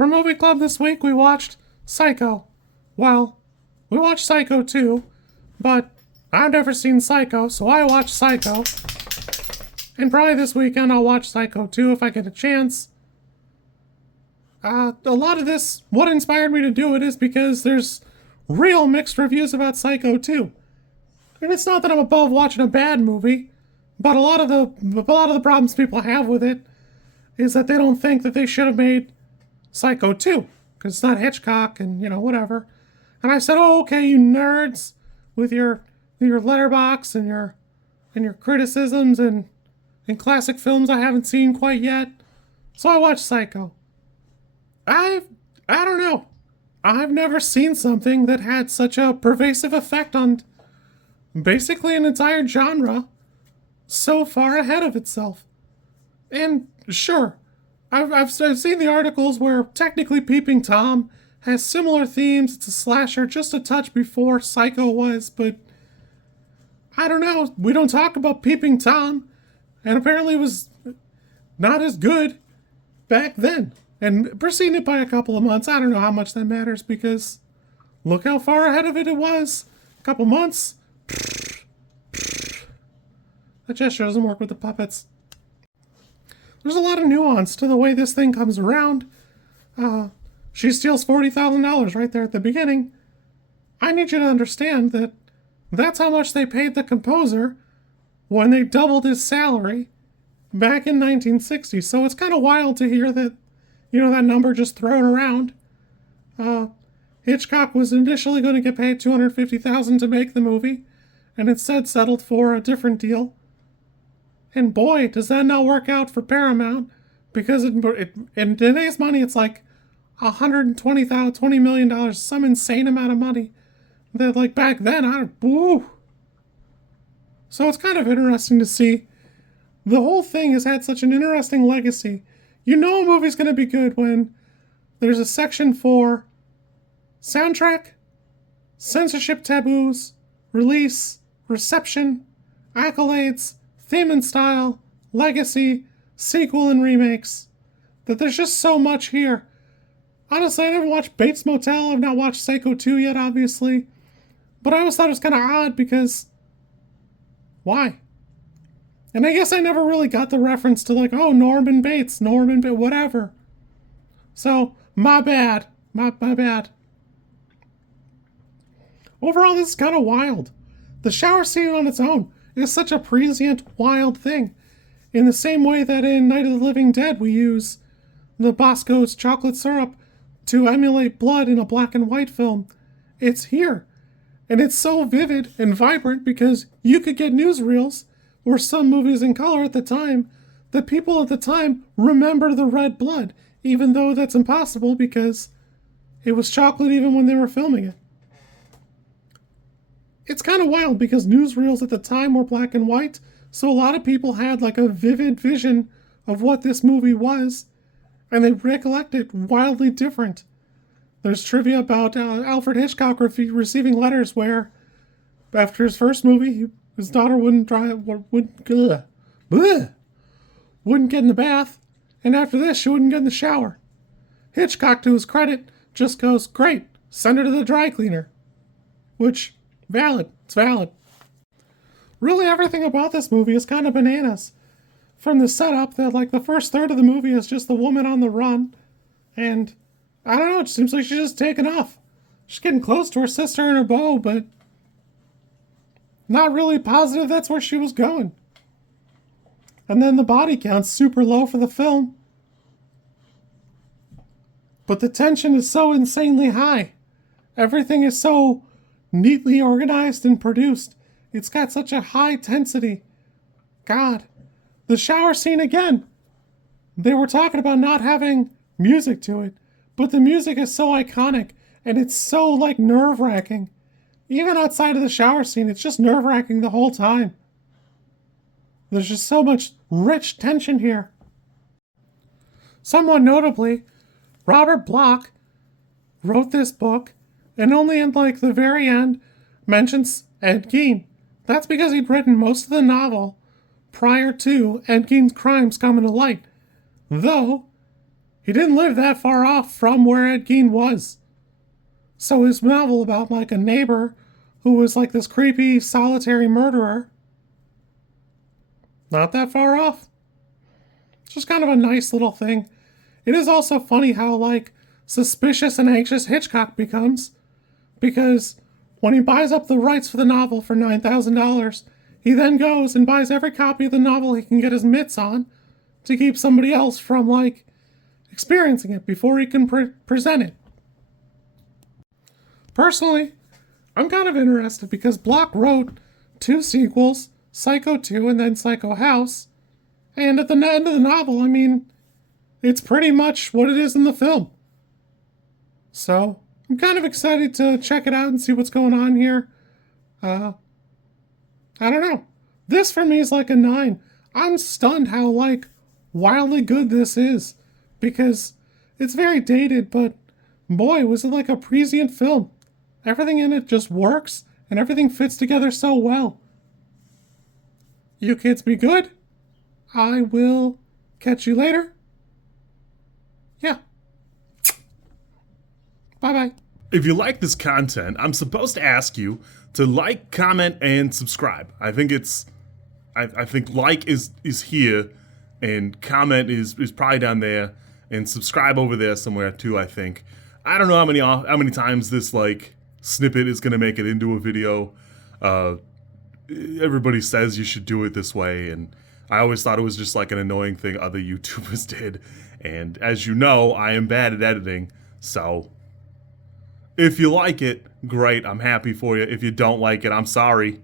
For Movie Club this week, we watched Psycho. Well, we watched Psycho 2, but I've never seen Psycho, so I watched Psycho. And probably this weekend I'll watch Psycho 2 if I get a chance. A lot of this, what inspired me to do it is because there's real mixed reviews about Psycho 2. And it's not that I'm above watching a bad movie, but a lot of the problems people have with it is that they don't think that they should have made Psycho 2, because it's not Hitchcock and, whatever. And I said, oh, okay, you nerds, with your letterbox and your criticisms and classic films I haven't seen quite yet. So I watched Psycho. I don't know. I've never seen something that had such a pervasive effect on basically an entire genre so far ahead of itself. And sure, I've seen the articles where technically Peeping Tom has similar themes. It's a slasher just a touch before Psycho was, but I don't know. We don't talk about Peeping Tom, and apparently it was not as good back then. And preceding it by a couple of months, I don't know how much that matters because look how far ahead of it was. A couple months. That gesture doesn't work with the puppets. There's a lot of nuance to the way this thing comes around. She steals $40,000 right there at the beginning. I need you to understand that that's how much they paid the composer when they doubled his salary back in 1960. So it's kind of wild to hear that, that number just thrown around. Hitchcock was initially going to get paid $250,000 to make the movie, and instead settled for a different deal. And boy, does that not work out for Paramount, because in today's money, it's like $20 million, some insane amount of money that, like, back then, woo. So it's kind of interesting to see. The whole thing has had such an interesting legacy. A movie's going to be good when there's a section for soundtrack, censorship taboos, release, reception, accolades, theme and style, legacy, sequel and remakes. That there's just so much here. Honestly, I never watched Bates Motel. I've not watched Psycho 2 yet, obviously. But I always thought it was kind of odd because why? And I guess I never really got the reference to Norman Bates, whatever. So, my bad. My bad. Overall, this is kind of wild. The shower scene on its own is such a prescient, wild thing. In the same way that in Night of the Living Dead we use the Bosco's chocolate syrup to emulate blood in a black and white film. It's here. And it's so vivid and vibrant because you could get newsreels or some movies in color at the time that people at the time remember the red blood, even though that's impossible because it was chocolate even when they were filming it. It's kind of wild because newsreels at the time were black and white, so a lot of people had a vivid vision of what this movie was, and they recollect it wildly different. There's trivia about Alfred Hitchcock receiving letters where, after his first movie, his daughter wouldn't get in the bath, and after this, she wouldn't get in the shower. Hitchcock, to his credit, just goes, great, send her to the dry cleaner. Which, it's valid. Really, everything about this movie is kind of bananas. From the setup that, the first third of the movie is just the woman on the run, and I don't know, it seems like she's just taking off. She's getting close to her sister and her beau, but not really positive that's where she was going. And then the body count's super low for the film. But the tension is so insanely high. Everything is so neatly organized and produced. It's got such a high intensity. God. The shower scene again. They were talking about not having music to it. But the music is so iconic, and it's so, nerve-wracking. Even outside of the shower scene, it's just nerve-wracking the whole time. There's just so much rich tension here. Somewhat notably, Robert Bloch wrote this book, and only in, the very end, mentions Ed Gein. That's because he'd written most of the novel prior to Ed Gein's crimes coming to light. Though, he didn't live that far off from where Ed Gein was. So his novel about like a neighbor who was like this creepy solitary murderer, not that far off. It's just kind of a nice little thing. It is also funny how like suspicious and anxious Hitchcock becomes, because when he buys up the rights for the novel for $9,000, he then goes and buys every copy of the novel he can get his mitts on to keep somebody else from like experiencing it before he can present it. Personally, I'm kind of interested because Block wrote 2 sequels, Psycho 2 and then Psycho House, and at the end of the novel, I mean, it's pretty much what it is in the film. So, I'm kind of excited to check it out and see what's going on here. I don't know. This for me is like a 9. I'm stunned how like wildly good this is, because it's very dated, but boy, was it like a prescient film. Everything in it just works, and everything fits together so well. You kids be good. I will catch you later. Yeah. Bye-bye. If you like this content, I'm supposed to ask you to like, comment, and subscribe. I think like is here, and comment is probably down there, and subscribe over there somewhere too, I think. I don't know how many times this like snippet is gonna make it into a video. Everybody says you should do it this way, and I always thought it was just like an annoying thing other YouTubers did. And as you know, I am bad at editing, so if you like it, great, I'm happy for you. If you don't like it, I'm sorry.